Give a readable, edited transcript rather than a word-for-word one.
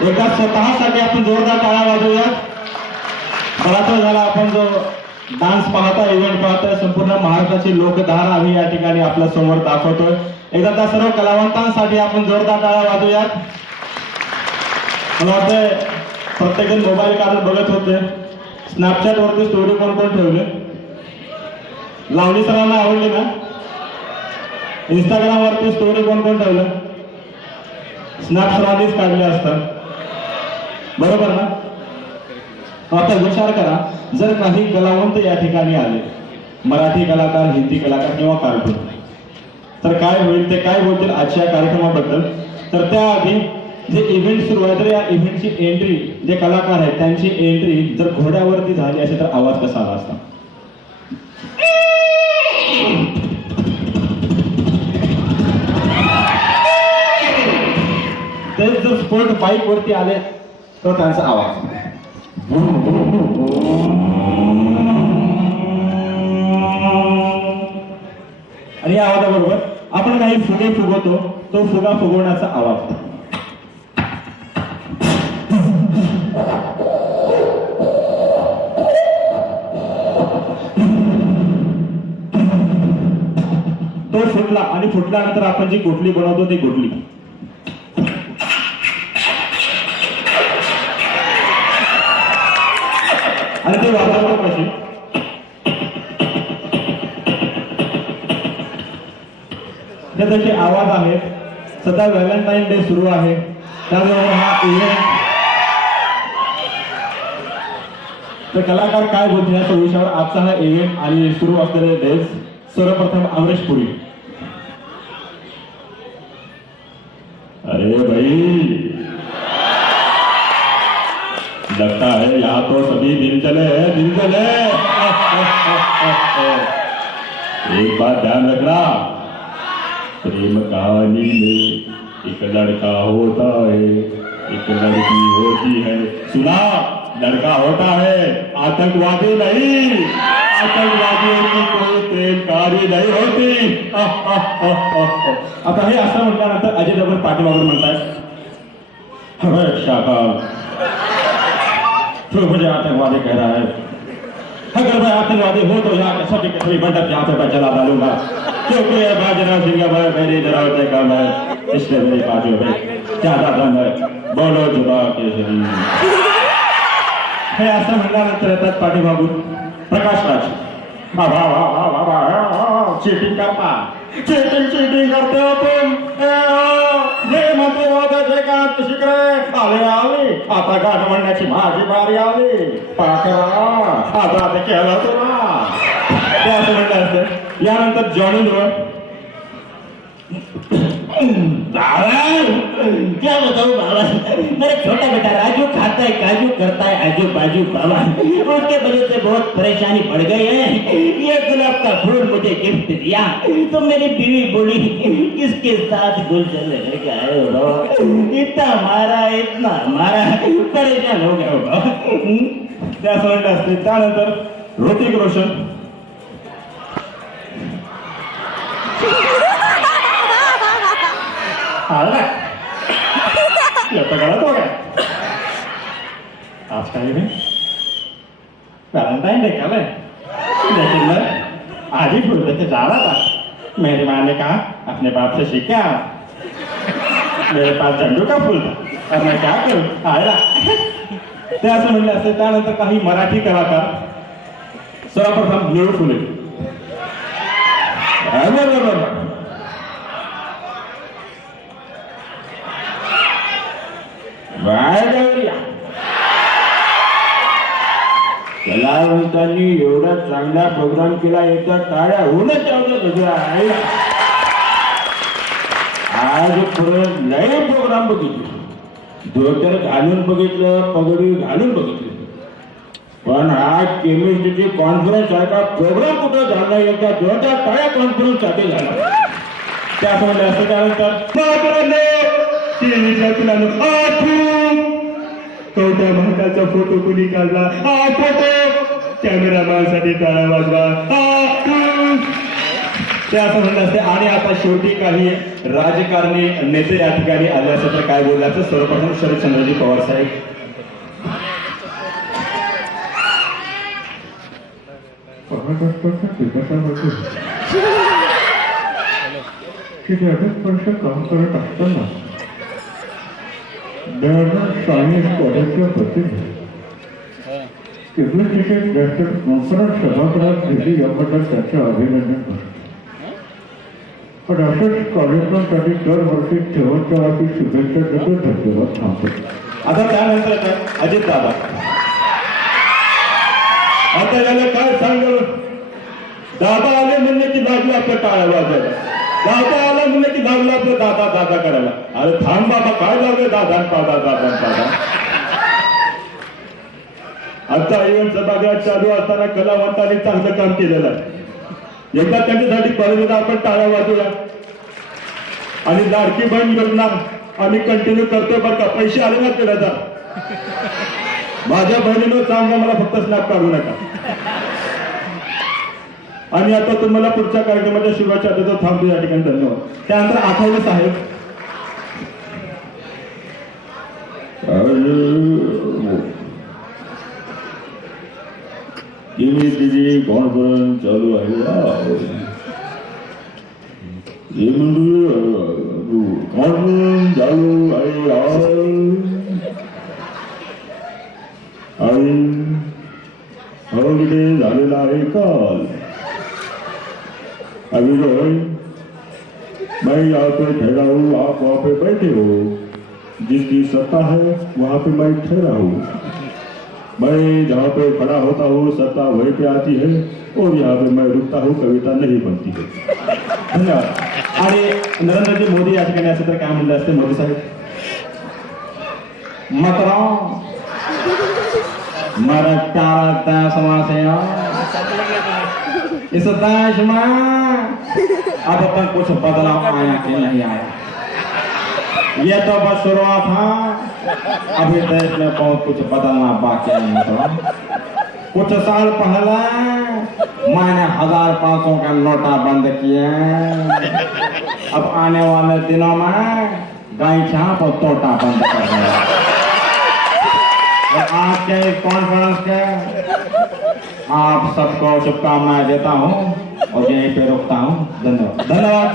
एकदा स्वतःसाठी आपण जोरदार टाळ्या वाजवूया. बराच वेळ झाला आपण जो डान्स पाहता, इव्हेंट पाहता, संपूर्ण महाराष्ट्राची लोकधारा आम्ही या ठिकाणी आपल्या समोर दाखवतोय. एकदा त्या सर्व कलावंतांसाठी आपण जोरदार टाळ्या वाजवूयात. मला वाटतंय प्रत्येकजण मोबाईल काढून बघत होते. स्नॅपचॅट वरती स्टोरी कोण कोण ठेवले? लावणी सरांना आवडली ना? इंस्टाग्राम वरती स्टोरी कोण कोण ठेवलं? स्नॅप सरांनीच काढले असतात, बरोबर ना? आता विचार करा, जर काही कलावंत या ठिकाणी आले, मराठी कलाकार, हिंदी कलाकार किंवा कार्टून, तर काय होईल, ते काय बोलतील आजच्या कार्यक्रमाबद्दल. तर त्याआधी जे इव्हेंट सुरू आहे, तर या इव्हेंटची एंट्री, जे कलाकार आहेत त्यांची एंट्री जर घोड्यावरती झाली असेल तर आवाज कसा आला असता? तेच जर स्पोर्ट बाईक वरती आले तर त्यांचा आवाज. आणि या आवाजाबरोबर आपण काही फुगे फुगवतो, तो फुगा फुगवण्याचा आवाज. तो फुटला आणि फुटल्यानंतर आपण जी गोटली बनवतो ती गोटली. आणि ते वाजवतो कशी? त्याचे आवाज आहेत. सध्या व्हॅलेंटाईन डे सुरू आहे, त्यामुळे हा इव्हेंट, तर कलाकार काय बोलतील याच्या विषयावर आजचा हा इव्हेंट आणि सुरू असलेले डेज. सर्वप्रथम अमरीश पुरी. अरे भाई, लगता है यहाँ तो सभी दिन चले हैं, दिन चले. एक बात ध्यान रखना, प्रेम कहानी में एक लड़का होता है, एक लड़की होती है. सुना, लड़का होता है, आतंकवादी नहीं. आतंकवादियों की कोई प्रेमकारी नहीं होती. आता हे असं म्हटल्यानंतर अजय देवगण पाठीमागून म्हणतायत, हमें शाबाश, तो मुझे आतंकवादी कह रहा है. अगर मैं आतंकवादी हूँ तो यहाँ के सभी के सभी मंडप यहाँ पे मैं जला डालूंगा, क्योंकि ये बाजीराव सिंह मेरी जरूरत कम है, इसलिए मेरी पार्टी में ज्यादा दम है. बोलो जुबा के शरीर. हे असं म्हणल्यानंतर येतात पाठीमागून प्रकाश राज. बाबा बाबा बाबा चीटिंग करता, चीटिंग करते हो तुम. म्हणते वादाचे कात शिकरे आले आले, आता गाणं म्हणण्याची माझी बारी आली. पाकरा आजाद केलं तुला, ते असं म्हणलं असतं. यानंतर जॉनी ध्रुव. क्या बताऊं बाबा, मेरा छोटा बेटा राजू खाता है काजू, करता है आजू बाजू बाबा. उसके वजह से बहुत परेशानी बढ़ गई है. ये गुलाब का फूल मुझे गिफ्ट दिया तो मेरी बीवी बोली किसके साथ गुलशन लेके आए हो बाबा. इतना मारा परेशान हो गया हो बाबा. ते असं म्हणलं असते. त्यानंतर ऋतिक रोशन. आज का इवेंट वैलेंटाइन डे कल है, लेकिन मैं आज ही फूल लेके जा रहा था. मेरी माँ ने कहा अपने बाप से सीख के आ. मेरे पास झंडू का फूल था और मैं क्या करूं, आया. ते असं म्हणले असते. त्यानंतर काही मराठी कलाकार. सर्वप्रथम निळू फुले. कलावंतांनी एवढा चांगला प्रोग्राम केला, एकदा टाळ्या होऊनच चालतं. आज पुढे लय प्रोग्राम बघितले, धोतर घालून बघितलं, पगडी घालून बघितली, पण हा केमिस्ट्रीची कॉन्फरन्स सारखा प्रोग्राम कुठं झाला? एकदा जोरदार टाळ्या कॉन्फरन्स साठी झाला. त्यामुळे असं त्यानंतर कवट्या महाकालचा फोटो कुणी काढला? हा फोटो कॅमेरामॅन साठी टाळ्या वाजवा. ते असं म्हणलं असते. आणि आता शेवटी काही राजकारणी नेते या ठिकाणी आले असं तर काय बोलल्याचं सर्वप्रथम शरदचंद्रजी पवार साहेब. विकासामध्ये किती अनेक वर्ष काम करत असताना दयानंद सायन्स कॉलेजच्या वतीने एज्युकेशन जास्त कॉन्फरन्स सभागृहात दिली याबद्दल त्याचे अभिनंदन करतो. पण अशाच कार्यक्रमासाठी दरवर्षी शेवटच्या वर्षी शुभेच्छा देतो. धन्यवाद. थांबतो. आता त्यानंतर काय अजित दादा आता याला काय सांग. दादा आले म्हणले की लागलं आपलं टाळ्या वाजायला. दादा आला म्हणले की लागलं आपलं दादा दादा करायला. अरे थांब बाबा काय लागलं दादा दादा दादा दादा. आता इव्हेंट सभागृहात चालू असताना कलावंतांनी चांगलं काम केलेलं आहे. एकदा त्यांच्यासाठी परत आपण टाळ्या वाजूया. आणि लाडकी बहीण योजना आम्ही कंटिन्यू करतोय बरं का. पैसे आले ना त्याचा माझ्या बहिणीनं सांगा मला फक्त स्नॅप काढू नका. आणि आता तुम्हाला पुढच्या कार्यक्रमाच्या शुभेच्छा देतो. थांबतो या ठिकाणी. धन्यवाद. त्यानंतर आठवले साहेब. तिची कॉन्फरन्स चालू आहे. कॉन्फरन्स चालू आहे. आणि हॉलिडे झालेला आहे काल. अभी मैं यहाँ पे ठहरा हूँ, आप वहाँ पे बैठे हो. जिसकी सत्ता है वहाँ पे मैं ठहरा हूँ. मैं जहाँ पे खड़ा होता हूँ सत्ता वहीं पे आती है और यहाँ पे मैं रुकता हूँ. कविता नहीं बनती है. धन्यवाद. आणि नरेंद्रजी मोदी या ठिकाणी असं तर काय म्हणलं असते मोदी साहेब. मतराव मेरा प्यारा देश वासियों, इस देश में अब तक कुछ बदलाव आया कि नहीं आया. ये तो बस शुरुआत है. अभी देश में बहुत कुछ बदलना बाकी है. मतलब कुछ साल पहले मैंने 1500 का नोटा बंद किए. अब आने वाले दिनों में गायछा और तोता बंद कर देगा. आज के इस कॉन्फ्रेंस के आप सबको शुभकामनाएं देता हूं और यहीं पे रुकता हूं. धन्यवाद. धन्यवाद.